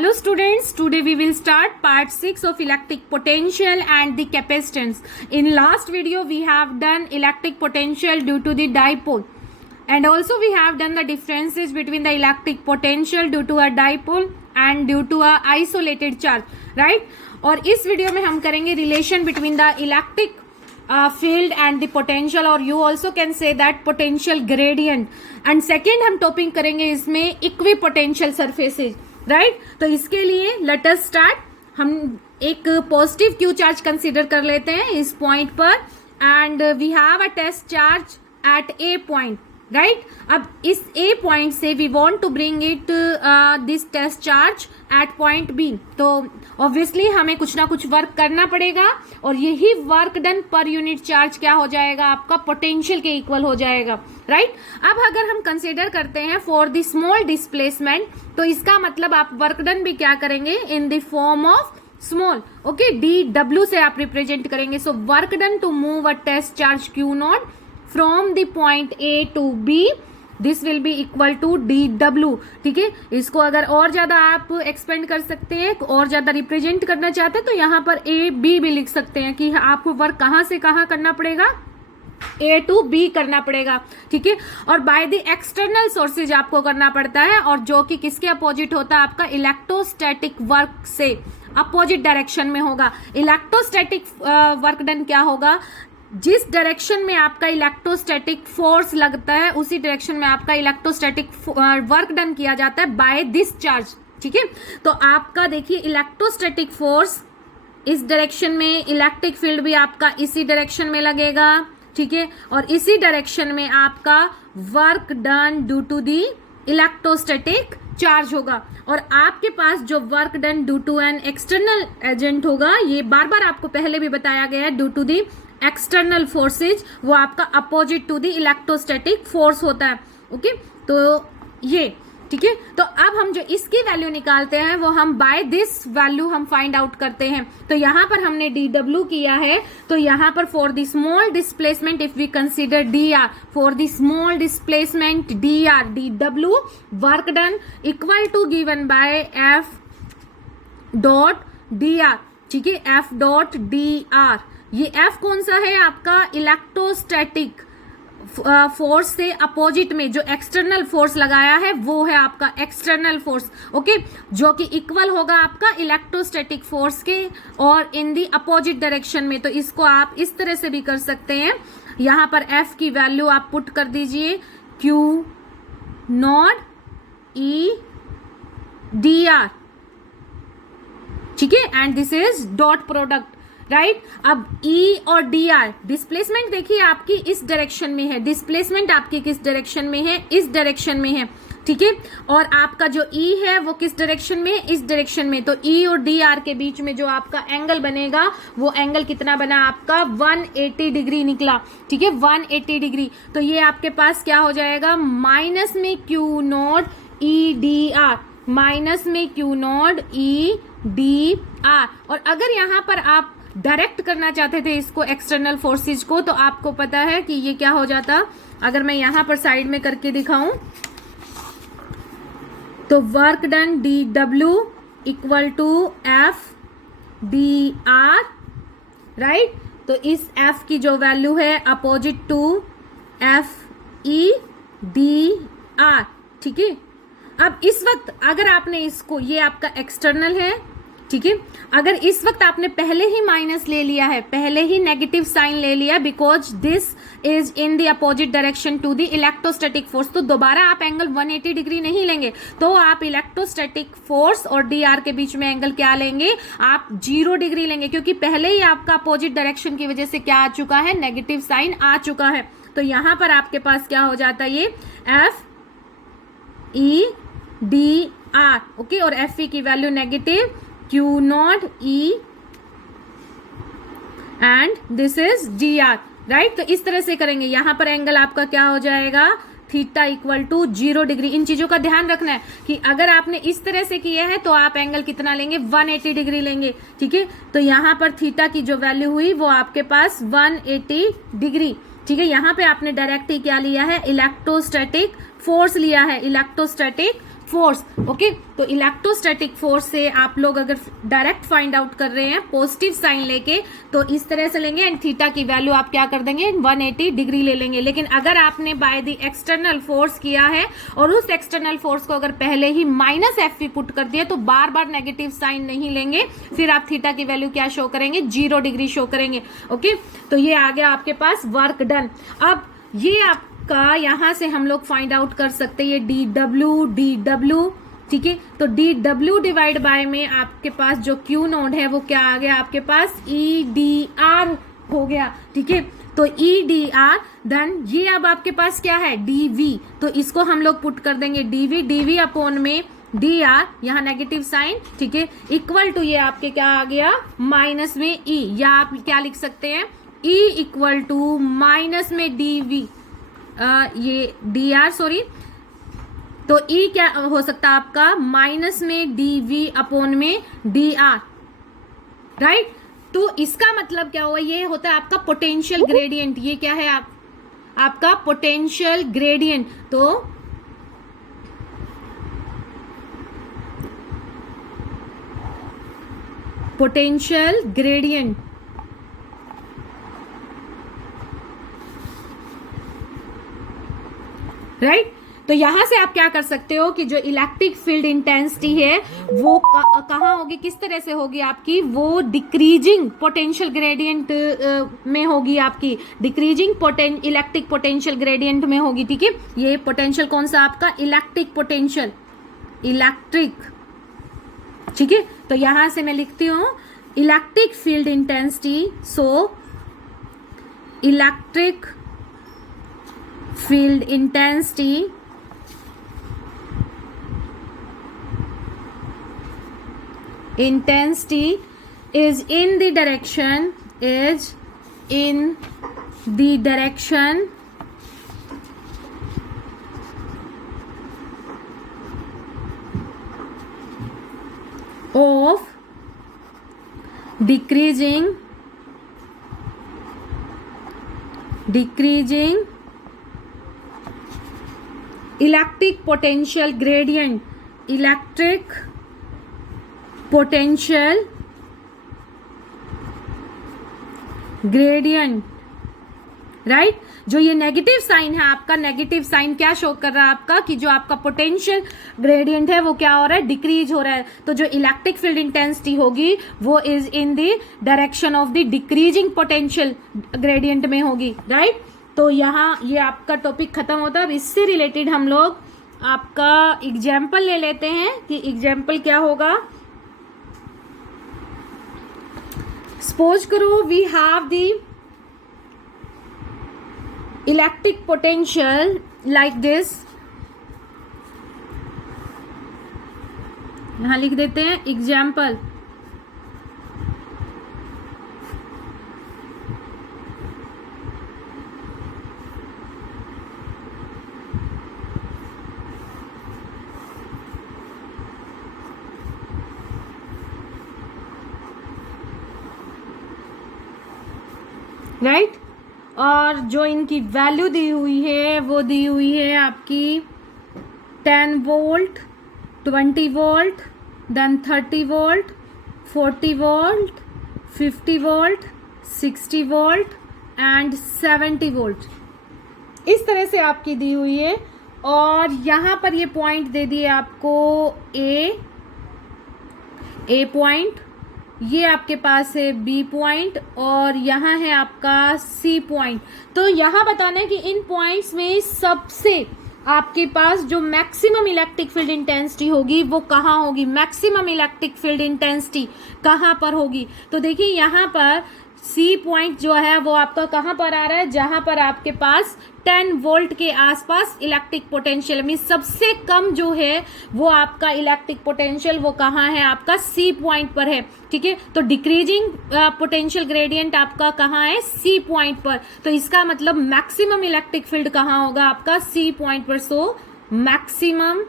Hello students, today we will start part 6 of electric potential and the capacitance. In last video we have done electric potential due to the dipole and also we have done the differences between the electric potential due to a dipole and due to a isolated charge, right? और इस video में हम करेंगे relation between the electric field and the potential और you also can say that potential gradient and second हम topic करेंगे इसमें equipotential surfaces, right तो इसके लिए लेट अस स्टार्ट. हम एक पॉजिटिव क्यू चार्ज कंसीडर कर लेते हैं इस पॉइंट पर and we have a test charge at a point, right. अब इस ए पॉइंट से we want to bring it this test charge at point B. तो ऑब्वियसली हमें कुछ ना कुछ वर्क करना पड़ेगा और यही वर्क डन पर यूनिट चार्ज क्या हो जाएगा, आपका पोटेंशियल के इक्वल हो जाएगा, राइट. अब अगर हम कंसीडर करते हैं फॉर द स्मॉल डिस्प्लेसमेंट तो इसका मतलब आप वर्क डन भी क्या करेंगे in the form of small, okay, D W से आप रिप्रेजेंट करेंगे. So work done to move a test charge Q naught from the point A to B, this will be equal to D W. ठीक है, इसको अगर और ज्यादा आप एक्सपेंड कर सकते हैं, और ज्यादा रिप्रेजेंट करना चाहते हैं तो यहाँ पर ए बी भी लिख सकते हैं कि आपको वर्क कहाँ से कहाँ करना पड़ेगा, ए टू बी करना पड़ेगा. ठीक है, और बाय द एक्सटर्नल सोर्सेज आपको करना पड़ता है और जो कि किसके अपोजिट होता है, आपका इलेक्ट्रोस्टैटिक वर्क से अपोजिट डायरेक्शन में होगा. इलेक्ट्रोस्टैटिक वर्क डन क्या होगा, जिस डायरेक्शन में आपका इलेक्ट्रोस्टैटिक फोर्स लगता है उसी डायरेक्शन में आपका इलेक्ट्रोस्टैटिक वर्क डन किया जाता है बाय दिस चार्ज. ठीक है, तो आपका देखिए इलेक्ट्रोस्टैटिक फोर्स इस डायरेक्शन में, इलेक्ट्रिक फील्ड भी आपका इसी डायरेक्शन में लगेगा. ठीक है, और इसी डायरेक्शन में आपका work done due to the electrostatic charge होगा. और आपके पास जो work done due to an external agent होगा, ये बार बार आपको पहले भी बताया गया है, due to the external forces, वो आपका opposite to the electrostatic force होता है. ओके, तो ये ठीक है. तो अब हम जो इसकी वैल्यू निकालते हैं वो हम बाय दिस वैल्यू हम फाइंड आउट करते हैं. तो यहाँ पर हमने डी डब्ल्यू किया है, तो यहाँ पर for the small displacement if we consider D R, for the small displacement D R, D W work done equal to given by F dot D R. ठीक है, एफ डॉट डी आर, ये F कौन सा है, आपका electrostatic force से opposite में जो एक्सटर्नल फोर्स लगाया है वो है आपका एक्सटर्नल फोर्स, ओके, जो कि इक्वल होगा आपका इलेक्ट्रोस्टैटिक फोर्स के और इन दी अपोजिट डायरेक्शन में. तो इसको आप इस तरह से भी कर सकते हैं, यहां पर एफ की वैल्यू आप पुट कर दीजिए Q nought e D R. ठीक है, and this is dot product, right. अब E और DR डिस्प्लेसमेंट देखिए आपकी इस डायरेक्शन में है, डिस्प्लेसमेंट आपकी किस डायरेक्शन में है, इस डायरेक्शन में है. ठीक है, और आपका जो E है वो किस डायरेक्शन में, इस डायरेक्शन में. तो E और DR के बीच में जो आपका एंगल बनेगा वो एंगल कितना बना, आपका 180 डिग्री निकला. ठीक है, 180 डिग्री. तो ये आपके पास क्या हो जाएगा, माइनस में q nought e D r, minus में q nought e D r. और अगर यहाँ पर आप डायरेक्ट करना चाहते थे इसको एक्सटर्नल फोर्सेज को, तो आपको पता है कि ये क्या हो जाता, अगर मैं यहां पर साइड में करके दिखाऊं तो work done D W equal to F D R, right. तो इस एफ की जो वैल्यू है opposite to F E D R. ठीक है, अब इस वक्त अगर आपने इसको, ये आपका एक्सटर्नल है, ठीक है, अगर इस वक्त आपने पहले ही माइनस ले लिया है, पहले ही नेगेटिव साइन ले लिया because this is in the opposite direction to the electrostatic force, तो दोबारा आप एंगल 180 डिग्री नहीं लेंगे, तो आप इलेक्ट्रोस्टैटिक फोर्स और डी आर के बीच में एंगल क्या लेंगे, आप 0 डिग्री लेंगे, क्योंकि पहले ही आपका अपोजिट डायरेक्शन की वजह से क्या आ चुका है, नेगेटिव साइन आ चुका है. तो यहां पर आपके पास क्या हो जाता है, ये F E D R, okay, और एफ ई की value negative Q nought E and this is D R, right. तो इस तरह से करेंगे, यहां पर एंगल आपका क्या हो जाएगा, थीटा इक्वल टू 0 डिग्री. इन चीजों का ध्यान रखना है कि अगर आपने इस तरह से किया है तो आप एंगल कितना लेंगे, 180 डिग्री लेंगे. ठीक है, तो यहां पर थीटा की जो वैल्यू हुई वो आपके पास 180 डिग्री. ठीक है, यहां पे आपने डायरेक्ट ही क्या लिया है, इलेक्ट्रोस्टैटिक फोर्स लिया है, इलेक्ट्रोस्टैटिक फोर्स। ओके, तो इलेक्ट्रोस्टैटिक फोर्स से आप लोग अगर डायरेक्ट फाइंड आउट कर रहे हैं पॉजिटिव साइन लेके तो इस तरह से लेंगे एंड थीटा की वैल्यू आप क्या कर देंगे 180 डिग्री ले लेंगे। लेकिन अगर आपने बाय द एक्सटर्नल फोर्स किया है और उस एक्सटर्नल फोर्स को अगर पहले ही माइनस एफ पी पुट कर दिया तो बार बार नेगेटिव साइन नहीं लेंगे, फिर आप थीटा की वैल्यू क्या शो करेंगे 0 डिग्री शो करेंगे। ओके, तो ये आ गया आपके पास वर्क डन। अब ये आपका यहां से हम लोग फाइंड आउट कर सकते हैं ये डी डब्ल्यू, ठीक है। तो डी डब्ल्यू डिवाइड बाय में आपके पास जो क्यू नोड है वो क्या आ गया आपके पास ई डी आर हो गया, ठीक है। तो ई डी आर देन ये अब आपके पास क्या है डी वी, तो इसको हम लोग पुट कर देंगे डी वी अपॉन में डी आर, यहाँ नेगेटिव साइन, ठीक है, इक्वल टू ये आपके क्या आ गया माइनस में ई, या आप क्या लिख सकते हैं ई इक्वल टू माइनस में डी वी, ये डी आर सॉरी, तो ई क्या हो सकता है आपका माइनस में डी वी अपॉन में डी आर, राइट। तो इसका मतलब क्या हुआ, ये होता है आपका पोटेंशियल ग्रेडियंट। ये क्या है आपका पोटेंशियल ग्रेडियंट। तो पोटेंशियल ग्रेडियंट, राइट। तो यहां से आप क्या कर सकते हो कि जो इलेक्ट्रिक फील्ड इंटेंसिटी है वो कहां होगी, किस तरह से होगी आपकी, वो डिक्रीजिंग पोटेंशियल ग्रेडियंट में होगी आपकी, डिक्रीजिंग इलेक्ट्रिक पोटेंशियल ग्रेडियंट में होगी, ठीक है। ये पोटेंशियल कौन सा आपका इलेक्ट्रिक पोटेंशियल, इलेक्ट्रिक, ठीक है। तो यहां से मैं लिखती हूं electric field intensity, so electric field intensity is in the direction of decreasing electric potential gradient, electric potential gradient, right. जो ये नेगेटिव साइन है आपका, नेगेटिव साइन क्या शो कर रहा है आपका कि जो आपका पोटेंशियल ग्रेडियंट है वो क्या हो रहा है डिक्रीज हो रहा है। तो जो इलेक्ट्रिक फील्ड इंटेंसिटी होगी वो is in the direction of the decreasing potential gradient में होगी, राइट। तो यहाँ ये आपका टॉपिक खत्म होता है। अब इससे रिलेटेड हम लोग आपका एग्जाम्पल ले लेते हैं कि एग्जाम्पल क्या होगा। सपोज करो we have the electric potential like this, यहां लिख देते हैं एग्जाम्पल। राइट, और जो इनकी वैल्यू दी हुई है वो दी हुई है आपकी 10 volt, 20 volt, then 30 volt, 40 volt, 50 volt, 60 volt and 70 volt. इस तरह से आपकी दी हुई है। और यहाँ पर ये पॉइंट दे दिए आपको ए पॉइंट, ये आपके पास है बी पॉइंट और यहाँ है आपका सी पॉइंट। तो यहाँ बताना है कि इन पॉइंट्स में सबसे आपके पास जो मैक्सिमम इलेक्ट्रिक फील्ड इंटेंसिटी होगी वो कहाँ होगी, मैक्सिमम इलेक्ट्रिक फील्ड इंटेंसिटी कहाँ पर होगी। तो देखिए यहाँ पर सी पॉइंट जो है वो आपका कहाँ पर आ रहा है, जहां पर आपके पास 10 वोल्ट के आसपास इलेक्ट्रिक पोटेंशियल में सबसे कम जो है वो आपका इलेक्ट्रिक पोटेंशियल वो कहाँ है आपका सी पॉइंट पर है, ठीक है। तो डिक्रीजिंग पोटेंशियल ग्रेडियंट आपका कहाँ है सी पॉइंट पर। तो इसका मतलब मैक्सिमम इलेक्ट्रिक फील्ड कहाँ होगा आपका सी पॉइंट पर। So maximum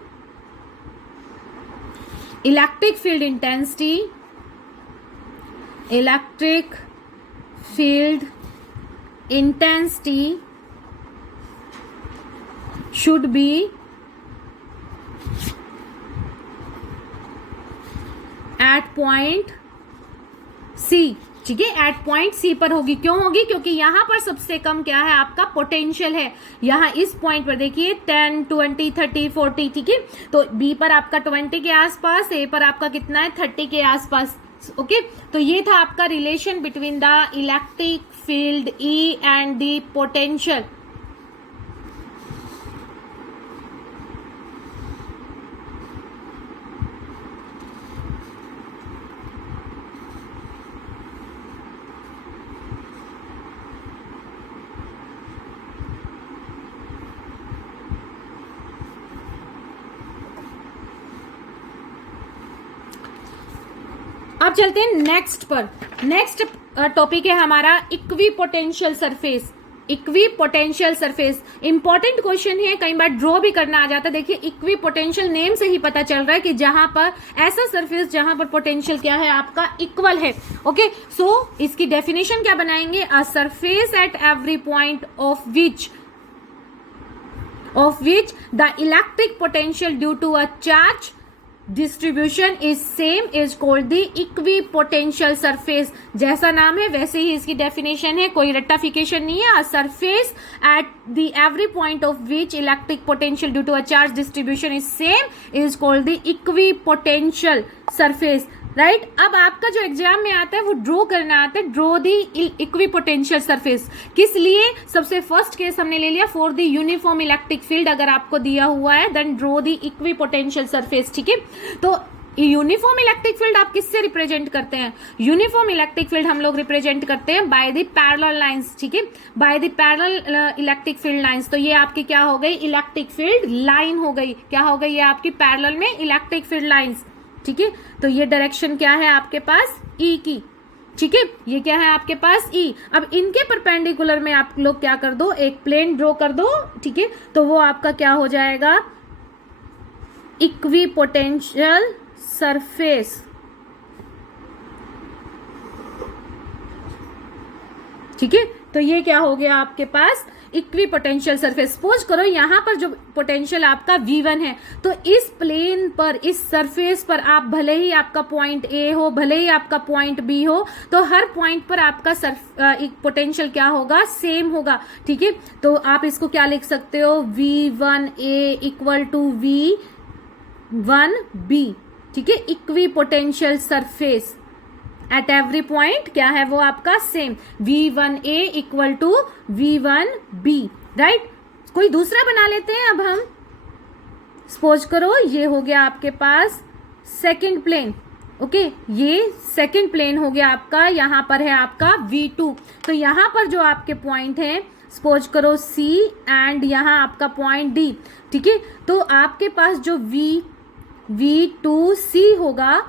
electric field intensity, electric field intensity should be at point C, ठीक है, एट पॉइंट सी पर होगी। क्यों होगी? क्योंकि यहाँ पर सबसे कम क्या है आपका पोटेंशियल है। यहाँ इस पॉइंट पर देखिए 10, 20, 30, 40, ठीक है, तो बी पर आपका 20 के आसपास, ए पर आपका कितना है 30 के आसपास। ओके, तो ये था आपका relation between the electric field E and the potential. अब चलते हैं नेक्स्ट पर। नेक्स्ट टॉपिक है हमारा equi potential surface. Equipotential surface important question है, कई बार ड्रॉ भी करना आ जाता है। देखिए इक्वी पोटेंशियल नेम से ही पता चल रहा है कि जहां पर ऐसा सरफेस जहां पर पोटेंशियल क्या है आपका इक्वल है। ओके, सो इसकी डेफिनेशन क्या बनाएंगे? A surface at every point of which the electric potential due to a charge distribution is same is called the equipotential surface। जैसा नाम है वैसे ही इसकी डेफिनेशन है, कोई रट्टाफिकेशन नहीं है। a surface at the every point of which electric potential due to a charge distribution is same is called the equipotential surface। Right, अब आपका जो एग्जाम में आता है वो ड्रॉ करना आता है, ड्रॉ दी इक्विपोटेंशियल सरफेस। किस लिए? सबसे फर्स्ट केस हमने ले लिया for the uniform electric field. अगर आपको दिया हुआ है then draw the equipotential surface, ठीक है। तो यूनिफॉर्म इलेक्ट्रिक फील्ड आप किससे रिप्रेजेंट करते हैं? यूनिफॉर्म इलेक्ट्रिक फील्ड हम लोग रिप्रेजेंट करते हैं बाय द पैरेलल लाइंस, ठीक है, by the parallel electric field lines. तो ये आपकी क्या हो गई? इलेक्ट्रिक फील्ड लाइन हो गई। क्या हो गई? ये आपकी पैरेलल में इलेक्ट्रिक फील्ड लाइंस, ठीक है। तो ये डायरेक्शन क्या है आपके पास? ई की, ठीक है, ये क्या है आपके पास? ई। अब इनके परपेंडिकुलर में आप लोग क्या कर दो? एक प्लेन ड्रॉ कर दो, ठीक है, तो वो आपका क्या हो जाएगा? इक्विपोटेंशियल सरफेस, ठीक है। तो ये क्या हो गया आपके पास? Equipotential surface. सपोज करो यहां पर जो पोटेंशियल आपका V1 है, तो इस प्लेन पर, इस सरफेस पर आप भले ही आपका पॉइंट A हो, भले ही आपका पॉइंट B हो, तो हर पॉइंट पर आपका पोटेंशियल क्या होगा? सेम होगा, ठीक है। तो आप इसको क्या लिख सकते हो? V1A इक्वल टू V1B, ठीक है। Equipotential surface at every point क्या है वो आपका? Same. V1A equal to V1B, right. कोई दूसरा बना लेते हैं अब हम। सपोज करो ये हो गया आपके पास सेकंड प्लेन, ओके, ये सेकंड प्लेन हो गया आपका। यहां पर है आपका V2, तो यहां पर जो आपके पॉइंट है सपोज करो C एंड यहां आपका पॉइंट D, ठीक है। तो आपके पास जो V2C होगा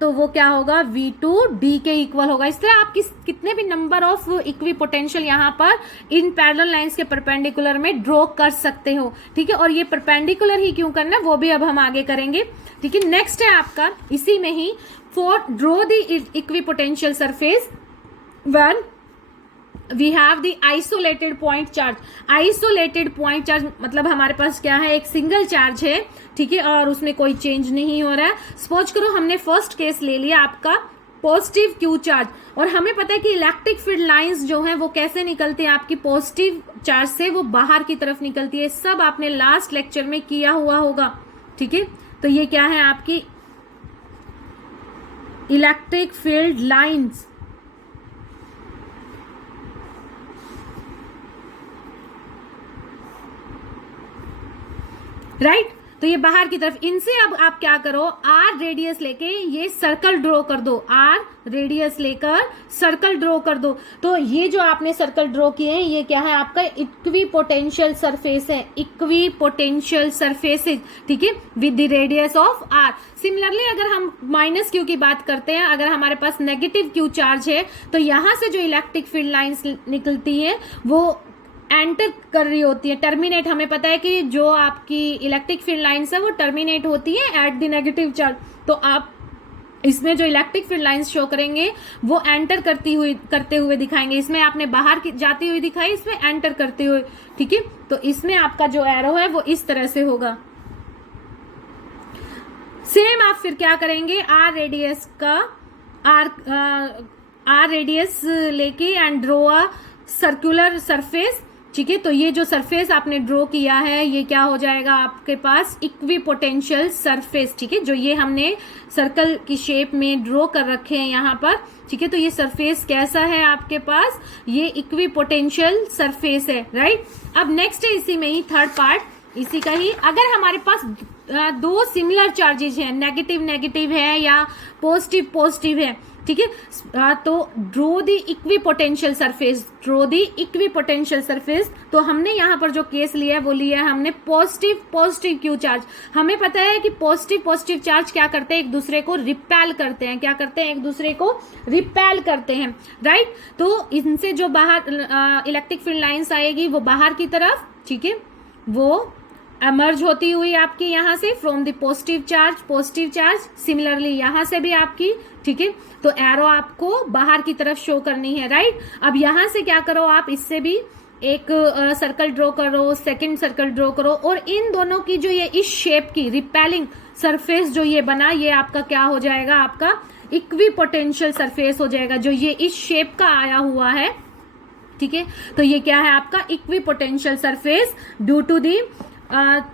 तो वो क्या होगा? V2D के इक्वल होगा। इस तरह आप कितने भी नंबर ऑफ इक्विपोटेंशियल यहाँ पर इन पैरेलल लाइंस के परपेंडिकुलर में ड्रॉ कर सकते हो, ठीक है। और ये परपेंडिकुलर ही क्यों करना है वो भी अब हम आगे करेंगे, ठीक है। नेक्स्ट है आपका इसी में ही, for draw the equipotential surface one we have the isolated point charge. Isolated point charge मतलब हमारे पास क्या है? एक सिंगल चार्ज है, ठीक है, और उसमें कोई चेंज नहीं हो रहा है। सपोज करो हमने फर्स्ट केस ले लिया आपका पॉजिटिव क्यू चार्ज, और हमें पता है कि इलेक्ट्रिक फील्ड लाइंस जो है वो कैसे निकलती है आपकी पॉजिटिव चार्ज से, वो बाहर की तरफ निकलती है। सब आपने लास्ट लेक्चर में किया हुआ होगा, ठीक है। तो ये क्या है आपकी इलेक्ट्रिक फील्ड लाइंस, राइट। तो ये बाहर की तरफ, इनसे अब आप क्या करो? आर रेडियस लेके ये सर्कल ड्रॉ कर दो, आर रेडियस लेकर सर्कल ड्रॉ कर दो। तो ये जो आपने सर्कल ड्रॉ किए हैं ये क्या है आपका? इक्विपोटेंशियल सरफेस है, इक्विपोटेंशियल सरफेसेज, ठीक है, with the radius of R. Similarly अगर हम माइनस क्यू की बात करते हैं, अगर हमारे पास नेगेटिव क्यू चार्ज है तो यहां से जो इलेक्ट्रिक फील्ड लाइंस निकलती है वो एंटर कर रही होती है, टर्मिनेट। हमें पता है कि जो आपकी इलेक्ट्रिक फील्ड लाइंस है वो टर्मिनेट होती है एट द नेगेटिव चार्ज। तो आप इसमें जो इलेक्ट्रिक फील्ड लाइंस शो करेंगे वो एंटर करते हुए दिखाएंगे। इसमें आपने बाहर जाती हुई दिखाई, इसमें एंटर करते हुए, ठीक है। तो इसमें आपका जो एरो है वो इस तरह से होगा। सेम आप फिर क्या करेंगे, आर रेडियस का आर रेडियस लेके and draw a circular surface. ठीक है, तो ये जो सरफेस आपने ड्रॉ किया है ये क्या हो जाएगा आपके पास, इक्वी पोटेंशियल सरफेस। ठीक है, जो ये हमने सर्कल की शेप में ड्रॉ कर रखे हैं यहाँ पर। ठीक है, तो ये सरफेस कैसा है आपके पास, ये इक्वी पोटेंशियल सरफेस है, राइट। अब नेक्स्ट है इसी में ही थर्ड पार्ट इसी का ही, अगर हमारे पास दो सिमिलर चार्जेस हैं, नेगेटिव नेगेटिव है या पॉजिटिव पॉजिटिव है, ठीक है, तो draw the equi potential surface, draw the equi potential surface. तो हमने यहाँ पर जो केस लिया है वो लिया है हमने पॉजिटिव पॉजिटिव क्यू चार्ज। हमें पता है कि पॉजिटिव पॉजिटिव चार्ज क्या करते हैं, एक दूसरे को रिपेल करते हैं, क्या करते हैं, एक दूसरे को रिपेल करते हैं, राइट। तो इनसे जो बाहर इलेक्ट्रिक फील्ड लाइंस आएगी वो बाहर की तरफ, ठीक है, वो एमर्ज होती हुई आपकी यहाँ से from the positive charge, similarly यहाँ से भी आपकी, ठीक है। तो एरो आपको बाहर की तरफ शो करनी है, राइट। अब यहाँ से क्या करो आप, इससे भी एक सर्कल ड्रॉ करो, सेकंड सर्कल ड्रॉ करो, और इन दोनों की जो ये इस शेप की रिपेलिंग सरफेस जो ये बना, ये आपका क्या हो जाएगा, आपका इक्वी पोटेंशियल सरफेस हो जाएगा, जो ये इस शेप का आया हुआ है। ठीक है, तो ये क्या है आपका equipotential surface due to the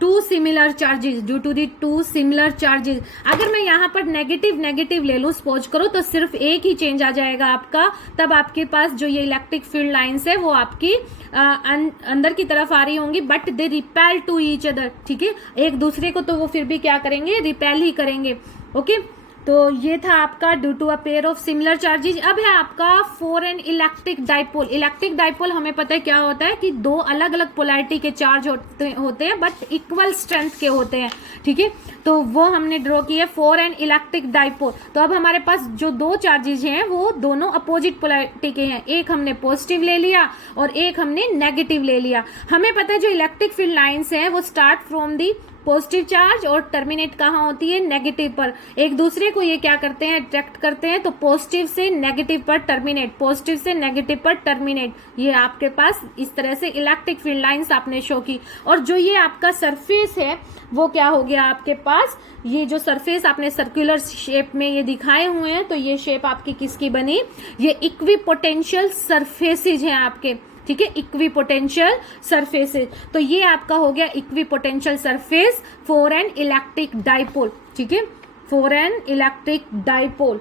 two similar charges, due to the two similar charges. अगर मैं यहाँ पर नेगेटिव नेगेटिव ले लूँ सपोज करो, तो सिर्फ एक ही चेंज आ जाएगा आपका, तब आपके पास जो ये इलेक्ट्रिक फील्ड लाइंस है वो आपकी अंदर की तरफ आ रही होंगी, but they repel to each other. ठीक है, एक दूसरे को तो वो फिर भी क्या करेंगे, रिपेल ही करेंगे। ओके, तो ये था आपका due to a pair of similar charges. अब है आपका for an electric dipole. Electric dipole हमें पता है क्या होता है कि दो अलग अलग पोलैरिटी के चार्ज होते हैं बट इक्वल स्ट्रेंथ के होते हैं। ठीक है, तो वो हमने ड्रॉ किया फॉर एन इलेक्ट्रिक डाइपोल। तो अब हमारे पास जो दो चार्जेस हैं वो दोनों अपोजिट पोलैरिटी के हैं, एक हमने पॉजिटिव ले लिया और एक हमने नेगेटिव ले लिया। हमें पता है जो इलेक्ट्रिक फील्ड लाइंस हैं वो start from the positive charge और टर्मिनेट कहाँ होती है, नेगेटिव पर। एक दूसरे को ये क्या करते हैं, अट्रैक्ट करते हैं, तो पॉजिटिव से नेगेटिव पर टर्मिनेट, पॉजिटिव से नेगेटिव पर टर्मिनेट। ये आपके पास इस तरह से इलेक्ट्रिक फील्ड लाइंस आपने शो की। और जो ये आपका सरफेस है वो क्या हो गया आपके पास, ये जो सरफेस आपने सर्कुलर शेप में ये दिखाए हुए हैं, तो ये शेप आपकी किसकी बनी, ये इक्वी पोटेंशियल सरफेसेज हैं आपके। ठीक है, इक्वी पोटेंशियल सरफेसेज। तो ये आपका हो गया equipotential surface for an electric dipole. ठीक है, for an electric dipole.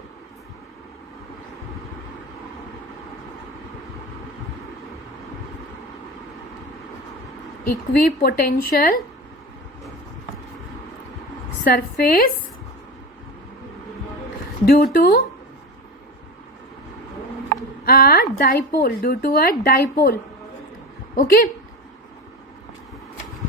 Equipotential surface due to due to a dipole. Okay,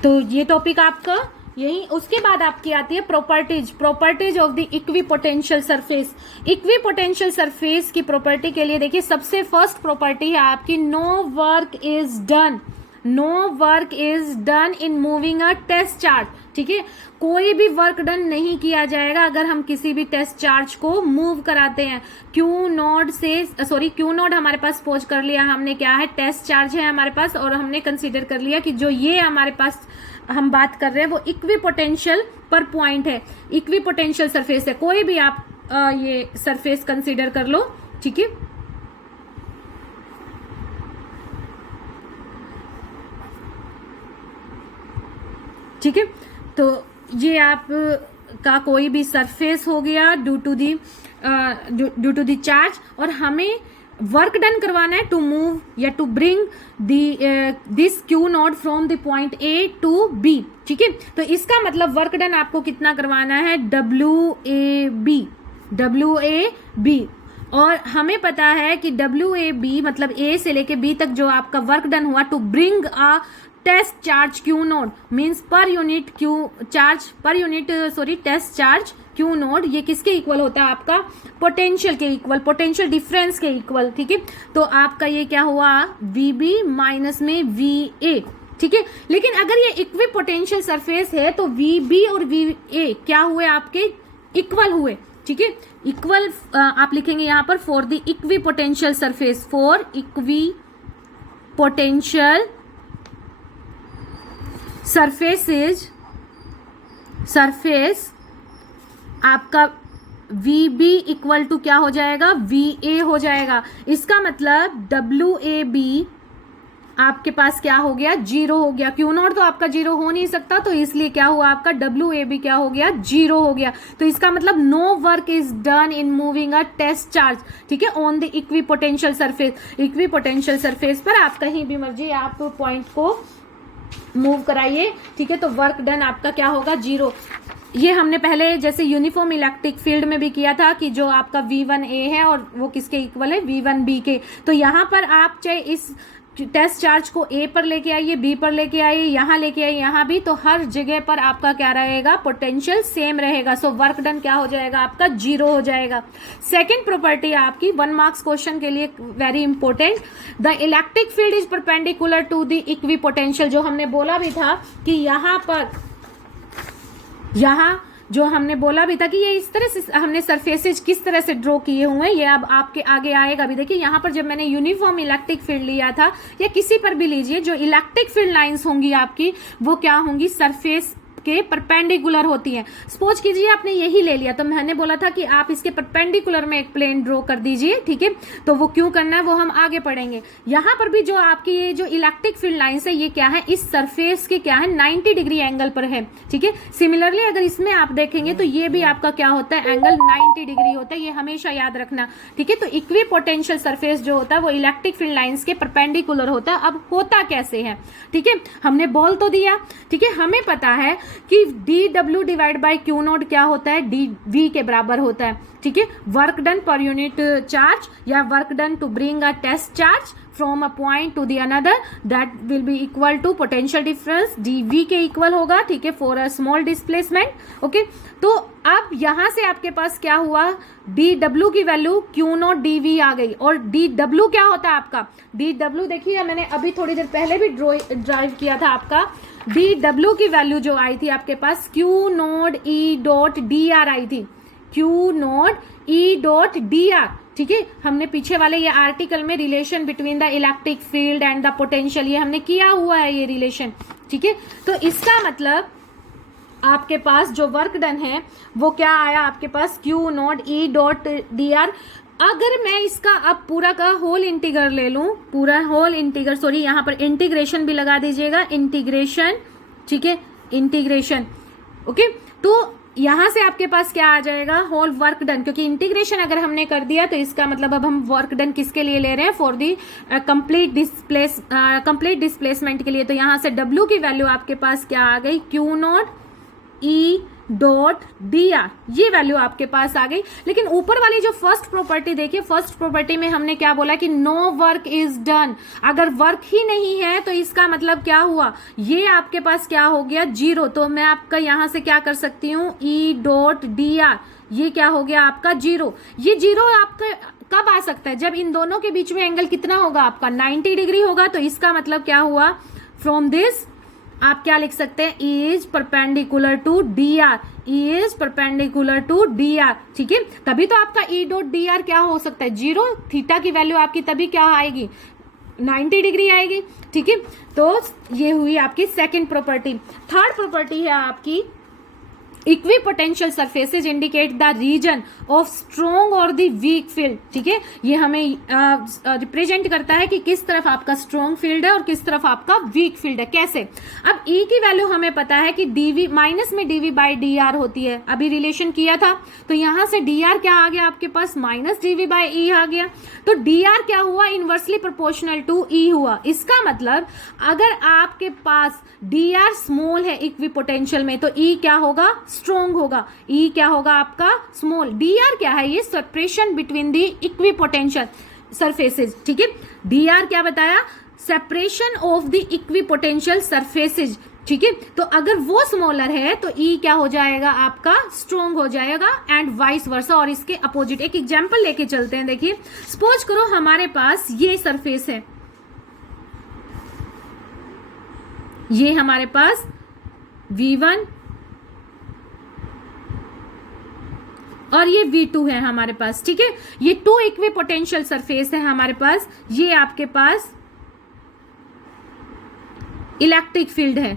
तो ये टॉपिक आपका यही। उसके बाद आपकी आती है properties of the equipotential surface. Equipotential surface की प्रॉपर्टी के लिए देखिए सबसे फर्स्ट प्रॉपर्टी है आपकी no work is done in moving a test charge. ठीक है, कोई भी वर्क डन नहीं किया जाएगा अगर हम किसी भी टेस्ट चार्ज को मूव कराते हैं। क्यू नोड हमारे पास पोज कर लिया हमने, क्या है, टेस्ट चार्ज है हमारे पास, और हमने कंसीडर कर लिया कि जो ये हमारे पास हम बात कर रहे हैं वो इक्वी पोटेंशियल पर पॉइंट है, इक्वी पोटेंशियल सरफेस है। कोई भी आप ये सरफेस कंसीडर कर लो। ठीक है, ठीक है, तो ये आप का कोई भी सरफेस हो गया ड्यू टू दी चार्ज, और हमें वर्क डन करवाना है टू मूव या to bring this Q naught from the point A to B. ठीक है, तो इसका मतलब वर्क डन आपको कितना करवाना है, WAB। और हमें पता है कि WAB मतलब A से लेके B तक जो आपका वर्क डन हुआ to bring a test charge Q naught means पर unit test charge Q naught, ये किसके इक्वल होता है आपका, पोटेंशियल के इक्वल, पोटेंशियल डिफरेंस के इक्वल। ठीक है, तो आपका ये क्या हुआ, VB माइनस में VA। ठीक है, लेकिन अगर ये इक्वी पोटेंशियल सरफेस है तो VB और VA क्या हुए आपके, इक्वल हुए। ठीक है, इक्वल आप लिखेंगे यहाँ पर for the equipotential surface, for equi potential surface आपका वी बी इक्वल टू क्या हो जाएगा, वी ए हो जाएगा। इसका मतलब डब्ल्यू ए बी आपके पास क्या हो गया, जीरो हो गया। क्यू नॉट तो आपका जीरो हो नहीं सकता, तो इसलिए क्या हुआ, आपका डब्ल्यू ए बी क्या हो गया, जीरो हो गया। तो इसका मतलब no work is done in moving a test charge, ठीक है, on the equipotential surface. Equipotential surface पर आप कहीं भी मर्जी आप पॉइंट को मूव कराइए, ठीक है, तो वर्क डन आपका क्या होगा, जीरो। ये हमने पहले जैसे यूनिफॉर्म इलेक्ट्रिक फील्ड में भी किया था कि जो आपका V1A है और वो किसके इक्वल है, V1B के। तो यहाँ पर आप चाहे इस टेस्ट चार्ज को A पर लेके आइए, B पर लेके आइए, यहाँ लेके आइए, यहाँ भी, तो हर जगह पर आपका क्या रहेगा, पोटेंशियल सेम रहेगा। सो वर्क डन क्या हो जाएगा, आपका जीरो हो जाएगा। सेकेंड प्रॉपर्टी आपकी 1 मार्क्स क्वेश्चन के लिए very important, the electric field is perpendicular to the equipotential. जो हमने बोला भी था कि यहाँ पर, यहाँ जो हमने बोला भी था कि ये इस तरह से हमने सरफेसेज किस तरह से ड्रॉ किए हुए हैं, ये अब आपके आगे आएगा भी। देखिए यहाँ पर जब मैंने यूनिफॉर्म इलेक्ट्रिक फील्ड लिया था, या किसी पर भी लीजिए, जो इलेक्ट्रिक फील्ड लाइंस होंगी आपकी वो क्या होंगी, सरफेस के परपेंडिकुलर होती हैं। सपोज कीजिए आपने यही ले लिया, तो मैंने बोला था कि आप इसके परपेंडिकुलर में एक प्लेन ड्रॉ कर दीजिए, ठीक है, तो वो क्यों करना है वो हम आगे पढ़ेंगे। यहाँ पर भी जो आपकी ये जो इलेक्ट्रिक फील्ड लाइंस है, ये क्या है, इस सरफेस के क्या है, 90 डिग्री एंगल पर है, ठीक है। सिमिलरली अगर इसमें आप देखेंगे तो ये भी आपका क्या होता है, एंगल 90 डिग्री होता है, ये हमेशा याद रखना, ठीक है। तो इक्वी पोटेंशियल सरफेस जो होता है वो इलेक्ट्रिक फील्ड लाइंस के परपेंडिकुलर होता है। अब होता कैसे है, ठीक है, हमने बोल तो दिया, ठीक है, हमें पता है कि D W divide by Q not क्या होता है, डी वी के बराबर होता है, ठीक है। वर्क डन पर यूनिट चार्ज या work done to bring a test charge from a point to the another, that will be equal to potential difference d v के इक्वल होगा, ठीक है, for a small displacement. Okay, तो अब यहां से आपके पास क्या हुआ, डी डब्ल्यू की value q nought d v आ गई, और डी डब्ल्यू क्या होता है आपका, डी डब्ल्यू देखिए मैंने अभी थोड़ी देर पहले भी ड्राइव किया था, आपका डी डब्ल्यू की वैल्यू जो आई थी आपके पास q nought e dot D r आई थी, q nought e dot D R, ठीक है। हमने पीछे वाले ये आर्टिकल में relation between the electric field and the potential ये हमने किया हुआ है, ये रिलेशन, ठीक है। तो इसका मतलब आपके पास जो वर्क डन है वो क्या आया आपके पास, q nought e dot D r. अगर मैं इसका अब पूरा का होल इंटीग्रल ले लूं, पूरा होल इंटीग्रल, सॉरी यहाँ पर इंटीग्रेशन भी लगा दीजिएगा, इंटीग्रेशन, ठीक है, इंटीग्रेशन, ओके, तो यहां से आपके पास क्या आ जाएगा, होल वर्क डन, क्योंकि इंटीग्रेशन अगर हमने कर दिया तो इसका मतलब अब हम वर्क डन किसके लिए ले रहे हैं, फॉर दी कंप्लीट डिस्प्लेसमेंट के लिए। तो यहां से W की वैल्यू आपके पास क्या आ गई, Q nought e dot D R, ये वैल्यू आपके पास आ गई। लेकिन ऊपर वाली जो फर्स्ट प्रॉपर्टी देखिए, फर्स्ट प्रॉपर्टी में हमने क्या बोला कि नो वर्क इज डन, अगर वर्क ही नहीं है तो इसका मतलब क्या हुआ, ये आपके पास क्या हो गया, जीरो। तो मैं आपका यहां से क्या कर सकती हूँ, ई डॉट डी आर, ये क्या हो गया आपका जीरो। ये जीरो आपका कब आ सकता है, जब इन दोनों के बीच में एंगल कितना होगा आपका, 90 डिग्री होगा। तो इसका मतलब क्या हुआ, फ्रॉम दिस आप क्या लिख सकते हैं, is perpendicular to D R, is perpendicular to D are, ठीक है। तभी तो आपका ई डॉट डी आर क्या हो सकता है, जीरो। थीटा की वैल्यू आपकी तभी क्या आएगी, 90 डिग्री आएगी, ठीक है। तो ये हुई आपकी सेकंड प्रॉपर्टी। थर्ड प्रॉपर्टी है आपकी equipotential surfaces indicate the region of strong और द वीक फील्ड, ठीक है। ये हमें रिप्रेजेंट करता है कि किस तरफ आपका स्ट्रॉन्ग फील्ड है और किस तरफ आपका वीक फील्ड है। कैसे, अब E की वैल्यू हमें पता है कि डीवी माइनस में डीवी बाई डी आर होती है, अभी रिलेशन किया था। तो यहां से डी आर क्या आ गया आपके पास, माइनस डीवी बाई ई आ गया। तो डी आर क्या हुआ, इनवर्सली प्रोपोर्शनल टू ई हुआ। इसका मतलब अगर आपके पास डी आर स्मॉल है इक्विपोटेंशियल में, तो E क्या होगा, स्ट्रॉन्ग होगा। E क्या होगा आपका, स्मॉल। डी आर क्या है, ये separation between the equipotential surfaces, ठीक है। डी आर क्या बताया, separation of the equipotential surfaces, ठीक है। तो अगर वो स्मॉलर है तो E क्या हो जाएगा आपका, स्ट्रॉन्ग हो जाएगा, एंड वाइस वर्सा। और इसके अपोजिट एक एग्जांपल लेके चलते हैं। देखिए सपोज करो हमारे पास ये सरफेस है, ये हमारे पास V1 और ये V2 है हमारे पास, ठीक है। ये टू इक्विपोटेंशियल सरफेस है हमारे पास, ये आपके पास इलेक्ट्रिक फील्ड है,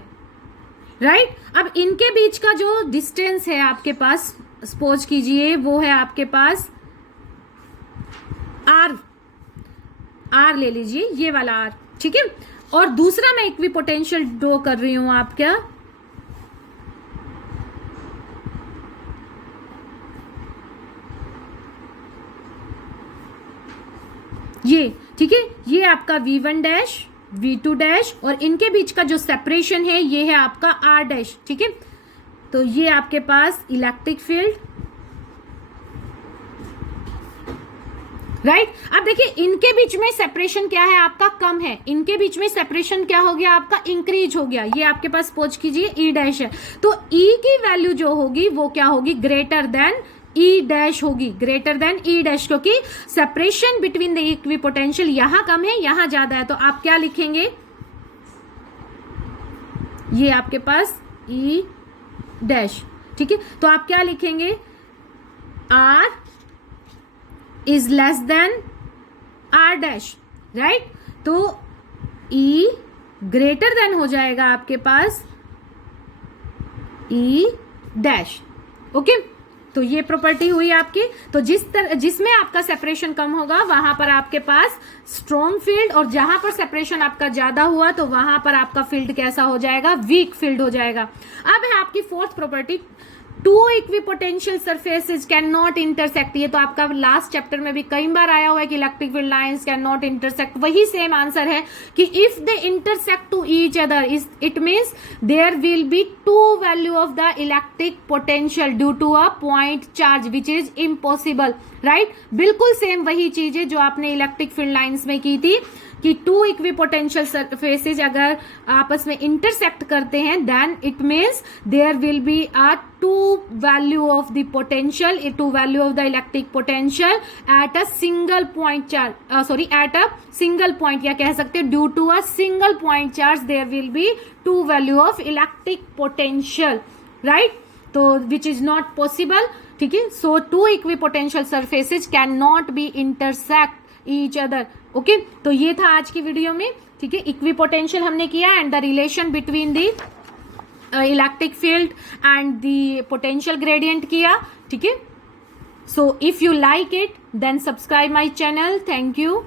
राइट। अब इनके बीच का जो डिस्टेंस है आपके पास सपोज कीजिए वो है आपके पास आर ले लीजिए, ये वाला आर, ठीक है। और दूसरा मैं इक्विपोटेंशियल ड्रॉ कर रही हूं आपका ये, ठीक है, ये आपका V1 डैश V2 डैश और इनके बीच का जो सेपरेशन है ये है आपका R डैश, ठीक है। तो ये आपके पास इलेक्ट्रिक फील्ड, राइट। अब देखिए इनके बीच में सेपरेशन क्या है आपका, कम है, इनके बीच में सेपरेशन क्या हो गया आपका, इंक्रीज हो गया। ये आपके पास सपोज कीजिए E डैश है, तो E की वैल्यू जो होगी वो क्या होगी, ग्रेटर देन E डैश होगी, ग्रेटर देन E डैश, क्योंकि सेपरेशन बिटवीन द इक्विपोटेंशियल यहां कम है यहां ज्यादा है। तो आप क्या लिखेंगे, ये आपके पास E डैश, ठीक है। तो आप क्या लिखेंगे, R is less than R dash, right. तो E ग्रेटर देन हो जाएगा आपके पास E डैश, ओके। तो ये प्रॉपर्टी हुई आपकी। तो जिसमें आपका सेपरेशन कम होगा वहां पर आपके पास स्ट्रॉन्ग फील्ड, और जहां पर सेपरेशन आपका ज्यादा हुआ तो वहां पर आपका फील्ड कैसा हो जाएगा, वीक फील्ड हो जाएगा। अब है आपकी fourth property, two equipotential surfaces can not intersect. ये तो आपका लास्ट चैप्टर में भी कई बार आया हुआ है कि electric field lines can not intersect, वही सेम आंसर है कि if they intersect to each other it means there will be two value of the electric potential due to a point charge which is impossible, right. बिल्कुल same वही चीज है जो आपने electric field lines में की थी कि टू इक्विपोटेंशियल सरफेसेज अगर आपस में इंटरसेक्ट करते हैं then it means there will be a two value of the potential, two value of the electric potential at a single point charge, at a single point, या कह सकते हैं due to a single point charge there will be two value of electric potential, right. तो which is not possible, ठीक है। So two equipotential surfaces can not be intersect each other, okay. तो ये था आज की वीडियो में, ठीक है। इक्विपोटेंशियल हमने किया and the relation between the electric field and the potential gradient किया, ठीक है। So if you like it then subscribe my channel, thank you.